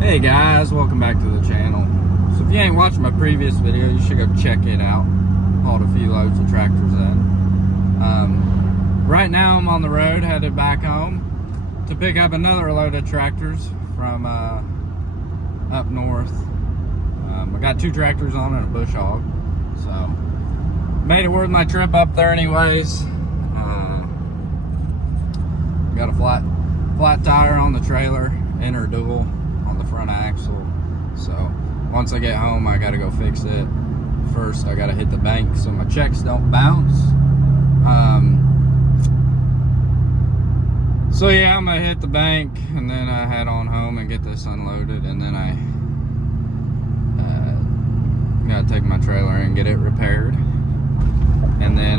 Hey guys, welcome back to the channel. So if you ain't watched my previous video, you should go check it out. Hauled a few loads of tractors in. Right now I'm on the road headed back home to pick up another load of tractors from up north. I got two tractors on and a bush hog, so made it worth my trip up there anyways. Got a flat tire on the trailer, inner dual on the front axle. So once I get home, I gotta go fix it. First, I gotta hit the bank so my checks don't bounce. So yeah, I'm gonna hit the bank and then I head on home and get this unloaded, and then I gotta take my trailer and get it repaired, and then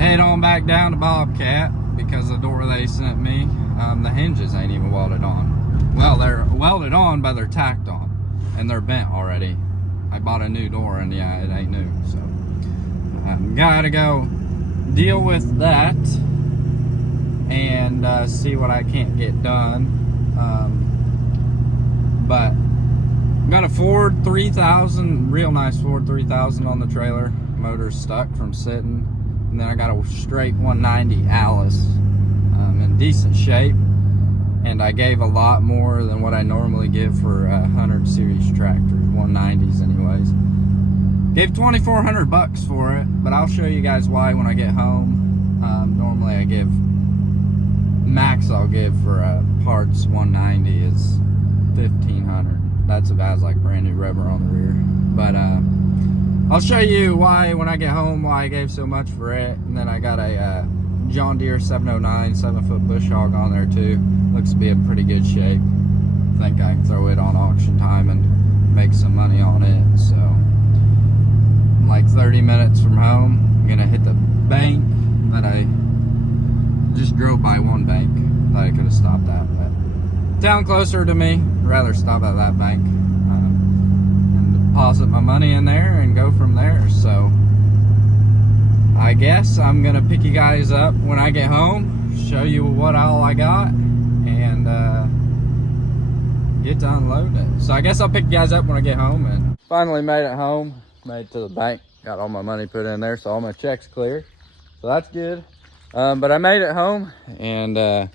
head on back down to Bobcat because the door they sent me, the hinges ain't even welded on. Well, they're welded on, but they're tacked on, and they're bent already. I bought a new door, and yeah, it ain't new, so gotta go deal with that and see what I can't get done. But got a Ford 3000, real nice Ford 3000 on the trailer. Motor's stuck from sitting, and then I got a straight 190 Alice in decent shape. And I gave a lot more than what I normally give for 100 series tractors, 190s anyways. Gave 2,400 bucks for it, but I'll show you guys why when I get home. Normally I give, max I'll give for a parts 190 is 1,500. That's if it has like brand new rubber on the rear. But I'll show you why when I get home, why I gave so much for it. And then I got a John Deere 709 7-foot bush hog on there too. Looks to be in pretty good shape. I think I can throw it on auction time and make some money on it. So I'm like 30 minutes from home. I'm gonna hit the bank that I just drove by. One bank that I could have stopped at, but down closer to me, I'd rather stop at that bank and deposit my money in there and go from there. So I guess I'm gonna pick you guys up when I get home, show you what all I got, and get to unload it. So I guess I'll pick you guys up when I get home. And finally made it home, made it to the bank, got all my money put in there, so all my checks clear, so that's good. But I made it home, and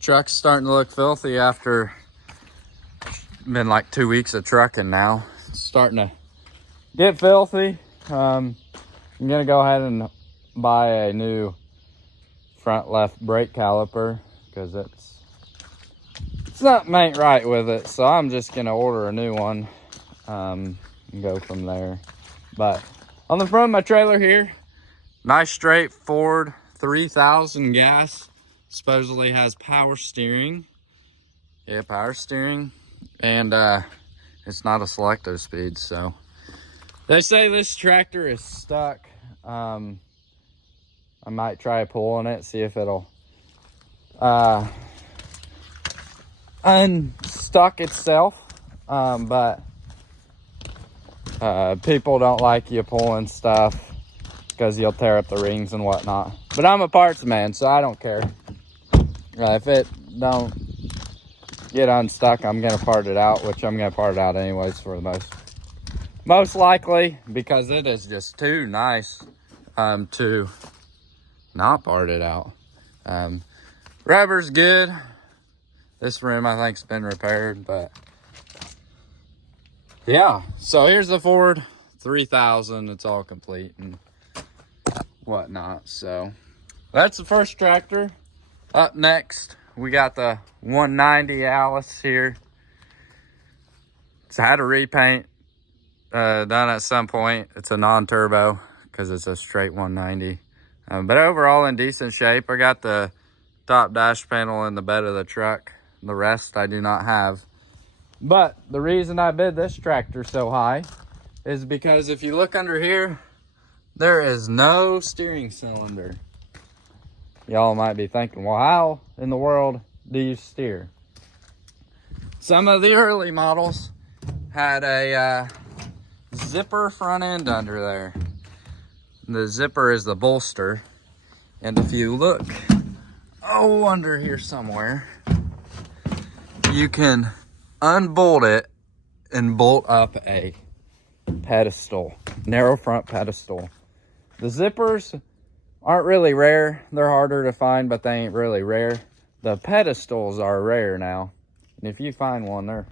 truck's starting to look filthy after been like 2 weeks of trucking now. It's starting to get filthy. I'm gonna go ahead and buy a new front left brake caliper because something ain't right with it. So I'm just gonna order a new one and go from there. But on the front of my trailer here, nice straight Ford 3000 gas. Supposedly has power steering. Yeah, power steering, and it's not a selective speed, so they say this tractor is stuck. I might try pulling it, see if it'll unstuck itself. But people don't like you pulling stuff because you'll tear up the rings and whatnot. But I'm a parts man, so I don't care. If it don't get unstuck, I'm gonna part it out, which I'm gonna part it out anyways for the most likely, because it is just too nice to not part it out. Rubber's good. This rim I think's been repaired, but yeah. So here's the Ford 3000. It's all complete and whatnot. So that's the first tractor. Up next, we got the 190 Alice here. It's had a repaint done at some point. It's a non-turbo because it's a straight 190. But overall in decent shape. I got the top dash panel in the bed of the truck. The rest I do not have. But the reason I bid this tractor so high is because if you look under here, there is no steering cylinder. Y'all might be thinking, well, how in the world do you steer? Some of the early models had a zipper front end under there. The zipper is the bolster, and if you look under here somewhere, you can unbolt it and bolt up a pedestal, narrow front pedestal. The zippers aren't really rare. They're harder to find, but they ain't really rare. The pedestals are rare now. And if you find one, they're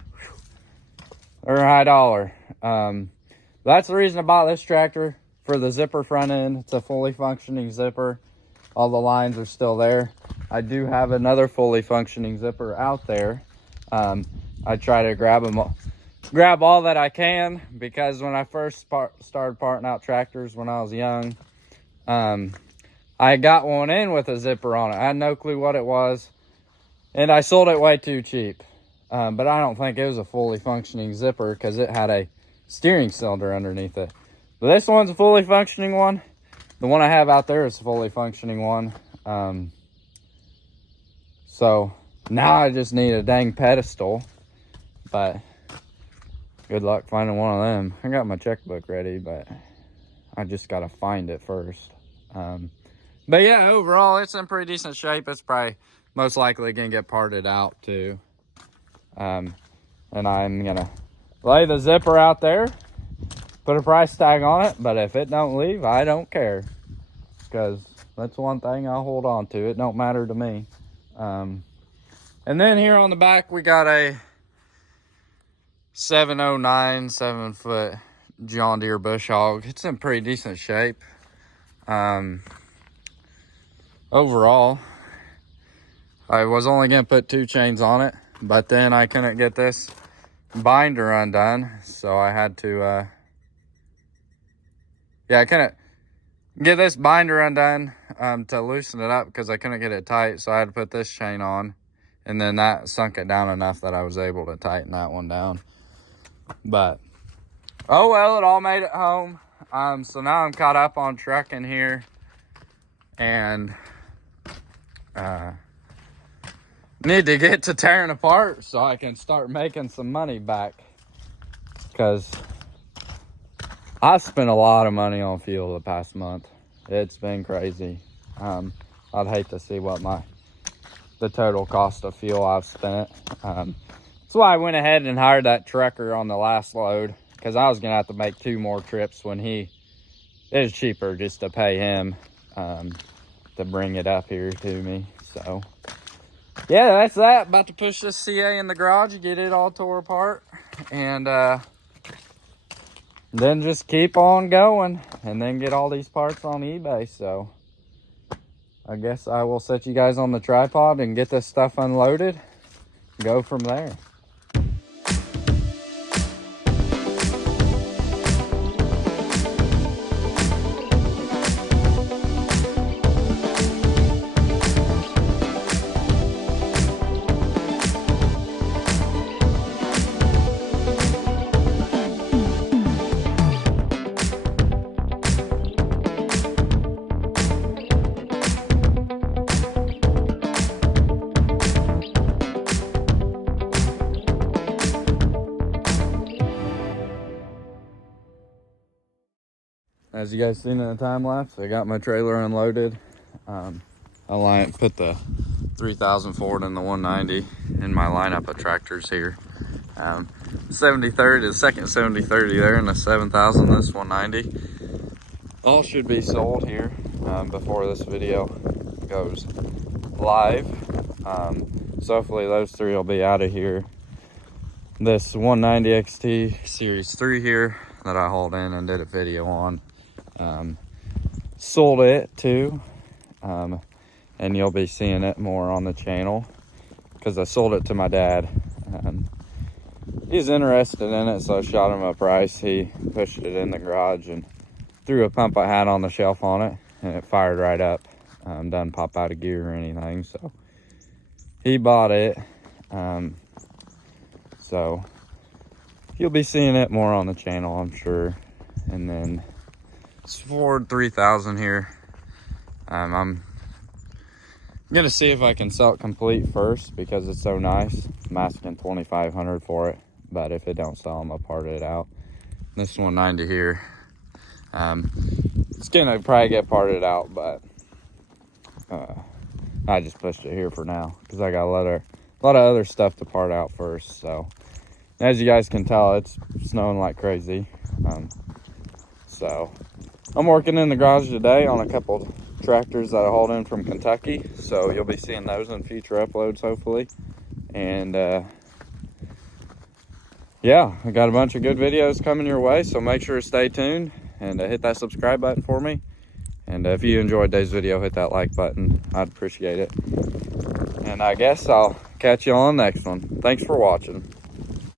high dollar. That's the reason I bought this tractor, for the zipper front end. It's a fully functioning zipper. All the lines are still there. I do have another fully functioning zipper out there. I try to grab all that I can, because when I first started parting out tractors when I was young, I got one in with a zipper on it. I had no clue what it was, and I sold it way too cheap. But I don't think it was a fully functioning zipper, because it had a steering cylinder underneath it. But this one's a fully functioning one. The one I have out there is a fully functioning one. So now I just need a dang pedestal, but good luck finding one of them. I got my checkbook ready, but I just gotta find it first. But yeah, overall it's in pretty decent shape. It's probably most likely gonna get parted out too. And I'm gonna lay the zipper out there, put a price tag on it, but if it don't leave, I don't care, because that's one thing I'll hold on to. It don't matter to me. And then here on the back, we got a 709 7-foot John Deere bush hog. It's in pretty decent shape. Overall, I was only gonna put 2 chains on it, but then I couldn't get this binder undone, so I had to I couldn't get this binder undone to loosen it up, because I couldn't get it tight, so I had to put this chain on, and then that sunk it down enough that I was able to tighten that one down. But oh well, it all made it home. So now I'm caught up on trucking here, and need to get to tearing apart so I can start making some money back, because I've spent a lot of money on fuel the past month. It's been crazy. I'd hate to see what the total cost of fuel I've spent. That's why I went ahead and hired that trucker on the last load, because I was gonna have to make 2 more trips when it was cheaper just to pay him to bring it up here to me. So yeah, that's that. About to push this CA in the garage and get it all tore apart, and then just keep on going, and then get all these parts on eBay. So I guess I will set you guys on the tripod and get this stuff unloaded, go from there. As you guys seen in the time lapse, I got my trailer unloaded. I put the 3000 Ford and the 190 in my lineup of tractors here. 7030, the second 7030 there, and the 7000, this 190. All should be sold here before this video goes live. So hopefully those 3 will be out of here. This 190 XT Series 3 here that I hauled in and did a video on. Sold it too, and you'll be seeing it more on the channel, because I sold it to my dad. He's interested in it, so I shot him a price. He pushed it in the garage and threw a pump I had on the shelf on it, and it fired right up. Doesn't pop out of gear or anything, so he bought it. So you'll be seeing it more on the channel, I'm sure. And then Ford 3000 here. I'm gonna see if I can sell it complete first, because it's so nice. I'm asking $2,500 for it, but if it don't sell, I'm gonna part it out. This 190 here, it's gonna probably get parted out, but I just pushed it here for now, because I got a lot of other stuff to part out first. So As you guys can tell, it's snowing like crazy. So I'm working in the garage today on a couple tractors that I hauled in from Kentucky. So you'll be seeing those in future uploads, hopefully. And yeah, I got a bunch of good videos coming your way. So make sure to stay tuned and hit that subscribe button for me. And if you enjoyed today's video, hit that like button. I'd appreciate it. And I guess I'll catch you on the next one. Thanks for watching.